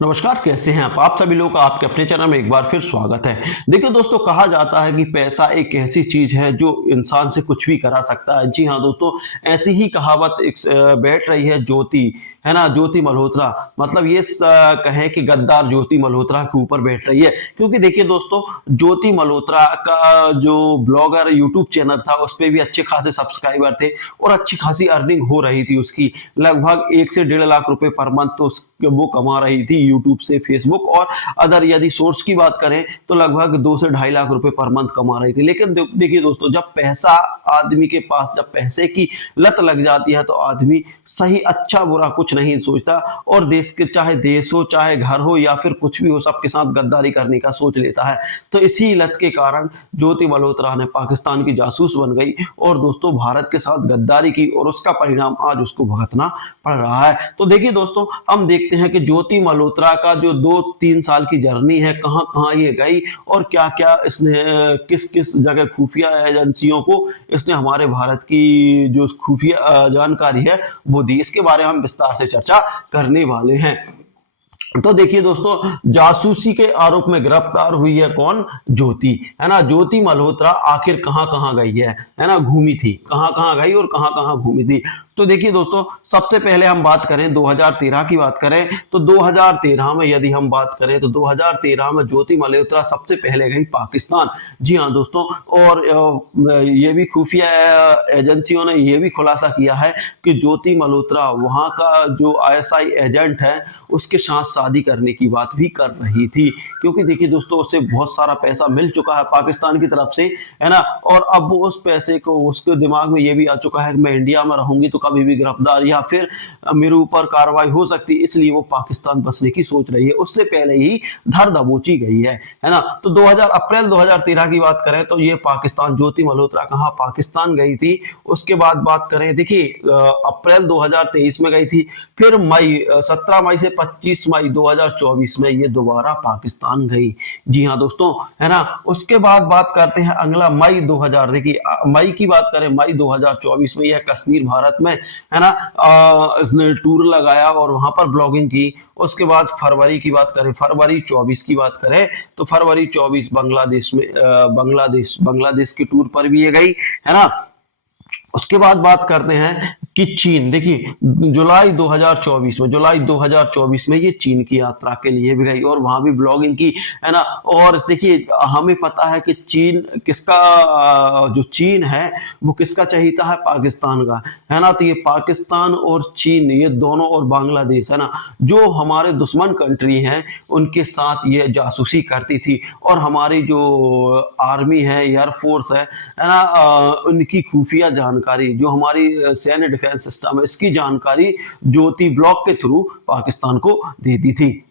नमस्कार, कैसे हैं आप सभी लोग का आपके अपने चैनल में एक बार फिर स्वागत है। देखिए दोस्तों, कहा जाता है कि पैसा एक ऐसी चीज है जो इंसान से कुछ भी करा सकता है। जी हाँ दोस्तों, ऐसी ही कहावत एक बैठ रही है ज्योति, है ना, ज्योति मल्होत्रा, मतलब ये कहें कि गद्दार ज्योति मल्होत्रा के ऊपर बैठ रही है। क्योंकि देखिए दोस्तों, ज्योति मल्होत्रा का जो ब्लॉगर यूट्यूब चैनल था उस पर भी अच्छे खासे सब्सक्राइबर थे और अच्छी खासी अर्निंग हो रही थी उसकी, लगभग 1 से 1.5 लाख रुपए पर मंथ तो वो कमा रही थी यूट्यूब से, फेसबुक और अदर यदि सोर्स की बात करें तो लगभग 2 से 2.5 लाख रुपए पर मंथ कमा रही थी। लेकिन देखिए दोस्तों, जब पैसा आदमी के पास, जब पैसे की लत लग जाती है तो आदमी सही अच्छा बुरा कुछ नहीं सोचता और देश के, चाहे देश हो चाहे घर हो या फिर कुछ भी हो, सबके साथ गद्दारी करने का सोच लेता है। तो इसी लत के कारण ज्योति मल्होत्रा ने पाकिस्तान की जासूस बन गई और दोस्तों भारत के साथ गद्दारी की और उसका परिणाम आज उसको भुगतना पड़ रहा है। तो देखिए दोस्तों, हम देखते हैं कि ज्योति मल्होत्रा का जो 2-3 साल की जर्नी है, कहां कहां ये गई और क्या क्या इसने किस किस जगह खुफिया एजेंसियों को इसने हमारे भारत की जो खुफिया जानकारी है वो दी, इसके बारे में हम विस्तार से चर्चा करने वाले हैं। तो देखिए दोस्तों, जासूसी के आरोप में गिरफ्तार हुई है कौन? ज्योति, है ना। ज्योति मल्होत्रा आखिर कहां कहां गई है ना, घूमी थी, कहां कहां गई और कहां कहां घूमी थी। तो देखिए दोस्तों, सबसे पहले हम बात करें 2013 की बात करें तो 2013 में यदि हम बात करें तो 2013 में ज्योति मल्होत्रा सबसे पहले गई पाकिस्तान। जी हाँ दोस्तों, और ये भी खुफिया एजेंसियों ने ये भी खुलासा किया है कि ज्योति मल्होत्रा वहां का जो आईएसआई एजेंट है उसके साथ शादी करने की बात भी कर रही थी। क्योंकि देखिए दोस्तों, उससे बहुत सारा पैसा मिल चुका है पाकिस्तान की तरफ से, है ना, और अब वो उस पैसे को, उसके दिमाग में ये भी आ चुका है कि मैं इंडिया में रहूंगी तो कभी भी गिरफ्तार या फिर मेरे ऊपर कार्रवाई हो सकती है, इसलिए वो पाकिस्तान बसने की सोच रही है। उससे पहले ही धर दबोची गई है ना। तो अप्रैल 2013 की बात करें तो ये पाकिस्तान, ज्योति मल्होत्रा कहाँ पाकिस्तान गई थी। उसके बाद बात करें, देखिए अप्रैल 2023 में गई थी, फिर मई 17 मई से 25 मई 2024 में ये दोबारा पाकिस्तान गई। जी हाँ दोस्तों, है ना। उसके बाद बात करते हैं अगला मई 2000, देखिए मई की बात करें, मई 2024 में यह कश्मीर भारत में, है ना, इसने टूर लगाया और वहां पर ब्लॉगिंग की। उसके बाद फरवरी की बात करें, फरवरी 24 की बात करें तो फरवरी 24 बांग्लादेश में, बांग्लादेश के टूर पर भी ये गई, है ना। उसके बाद बात करते हैं कि चीन, देखिए जुलाई 2024 में ये चीन की यात्रा के लिए भी गई और वहां भी ब्लॉगिंग की, है ना। और देखिए हमें पता है कि चीन किसका, जो चीन है वो किसका चहीता है? पाकिस्तान का, है ना। तो ये पाकिस्तान और चीन, ये दोनों, और बांग्लादेश, है ना, जो हमारे दुश्मन कंट्री हैं उनके साथ ये जासूसी करती थी और हमारी जो आर्मी है, एयरफोर्स है ना, उनकी खुफिया जानकारी, जो हमारी सैन्य डिफेंस सिस्टम है, इसकी जानकारी ज्योति ब्लॉक के थ्रू पाकिस्तान को देती थी,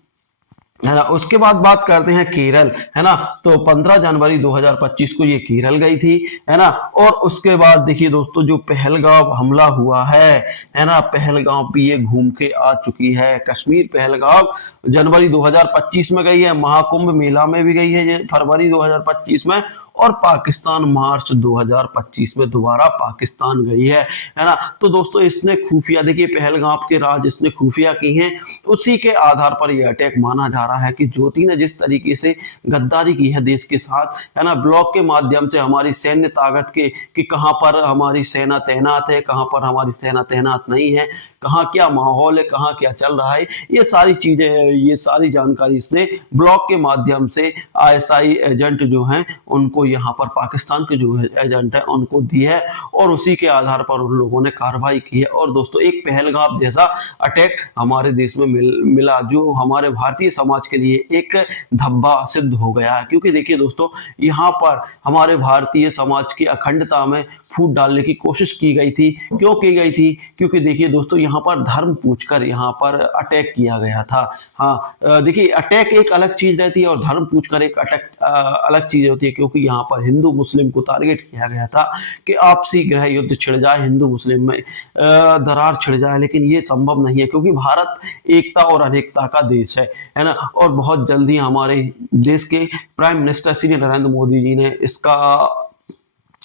है ना। उसके बाद बात करते हैं केरल, है ना। तो 15 जनवरी 2025 को ये केरल गई थी, है ना। और उसके बाद देखिए दोस्तों, जो पहलगाम हमला हुआ है ना, पहलगाम भी ये घूम के आ चुकी है। कश्मीर पहलगाम जनवरी 2025 में गई है, महाकुंभ मेला में भी गई है ये फरवरी 2025 में, और पाकिस्तान मार्च 2025 में दोबारा पाकिस्तान गई है ना। तो दोस्तों, इसने खुफिया, देखिए पहलगाम के राज इसने खुफिया की हैं, उसी के आधार पर यह अटैक माना जा रहा है कि ज्योति ने जिस तरीके से गद्दारी की है देश के साथ, है ना, ब्लॉक के माध्यम से हमारी सैन्य ताकत के, कि कहां पर हमारी सेना तैनात है, कहां पर हमारी सेना तैनात नहीं है, कहां क्या माहौल है, कहां क्या चल रहा है, ये सारी चीजें, ये सारी जानकारी इसने ब्लॉक के माध्यम से आईएसआई एजेंट जो हैं उनको, यहाँ पर पाकिस्तान के जो एजेंट है उनको दी है और उसी के आधार पर उन लोगों ने कार्रवाई की है। और दोस्तों, एक पहलगाम जैसा अटैक हमारे देश में मिला, जो हमारे भारतीय समाज के लिए एक धब्बा सिद्ध हो गया है। क्योंकि देखिए दोस्तों, यहाँ पर हमारे भारतीय समाज की अखंडता में फूट डालने की कोशिश की गई थी। क्यों की गई थी? क्योंकि देखिए दोस्तों, यहाँ पर धर्म पूछकर यहाँ पर अटैक किया गया था। हाँ, देखिए अटैक एक अलग चीज रहती है और धर्म पूछकर एक अटैक अलग चीज होती है। क्योंकि यहाँ पर हिंदू मुस्लिम को टारगेट किया गया था कि आपसी गृह युद्ध छिड़ जाए, हिंदू मुस्लिम में दरार छिड़ जाए, लेकिन ये संभव नहीं है क्योंकि भारत एकता और अनेकता का देश है ना। और बहुत जल्दी हमारे देश के प्राइम मिनिस्टर श्री नरेंद्र मोदी जी ने इसका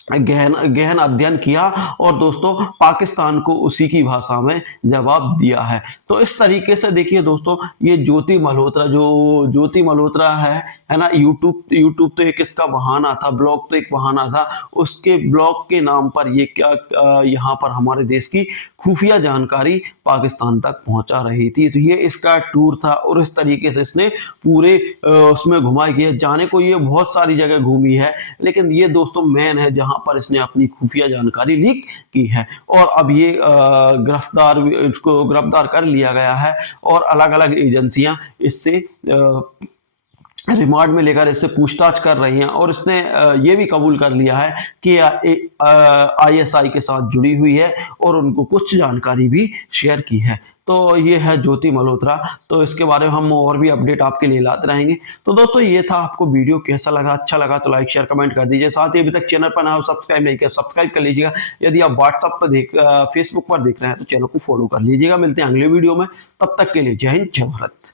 गहन गहन अध्ययन किया और दोस्तों पाकिस्तान को उसी की भाषा में जवाब दिया है। तो इस तरीके से देखिए दोस्तों, ये ज्योति मल्होत्रा, जो ज्योति मल्होत्रा है ना, यूट्यूब यूट्यूब तो एक इसका बहाना था, ब्लॉग तो एक बहाना था। उसके ब्लॉग के नाम पर ये क्या यहाँ पर हमारे देश की खुफिया जानकारी पाकिस्तान तक पहुंचा रही थी। तो ये इसका टूर था और इस तरीके से इसने पूरे उसमें घुमाई की है। जाने को ये बहुत सारी जगह घूमी है, लेकिन ये दोस्तों मेन है जहां पर इसने अपनी खुफिया जानकारी लीक की है। और अब ये इसको गिरफ्तार कर लिया गया है और अलग अलग एजेंसियां इससे रिमांड में लेकर इससे पूछताछ कर रही हैं। और इसने ये भी कबूल कर लिया है कि आईएसआई के साथ जुड़ी हुई है और उनको कुछ जानकारी भी शेयर की है। तो ये है ज्योति मल्होत्रा। तो इसके बारे में हम और भी अपडेट आपके लिए लाते रहेंगे। तो दोस्तों ये था, आपको वीडियो कैसा लगा, अच्छा लगा तो लाइक शेयर कमेंट कर दीजिए। साथ ही अभी तक चैनल पर ना हो सब्सक्राइब नहीं किया, सब्सक्राइब कर लीजिएगा। यदि आप व्हाट्सएप पर फेसबुक पर देख रहे हैं तो चैनल को फॉलो कर लीजिएगा। मिलते हैं अगले वीडियो में, तब तक के लिए जय हिंद जय भारत।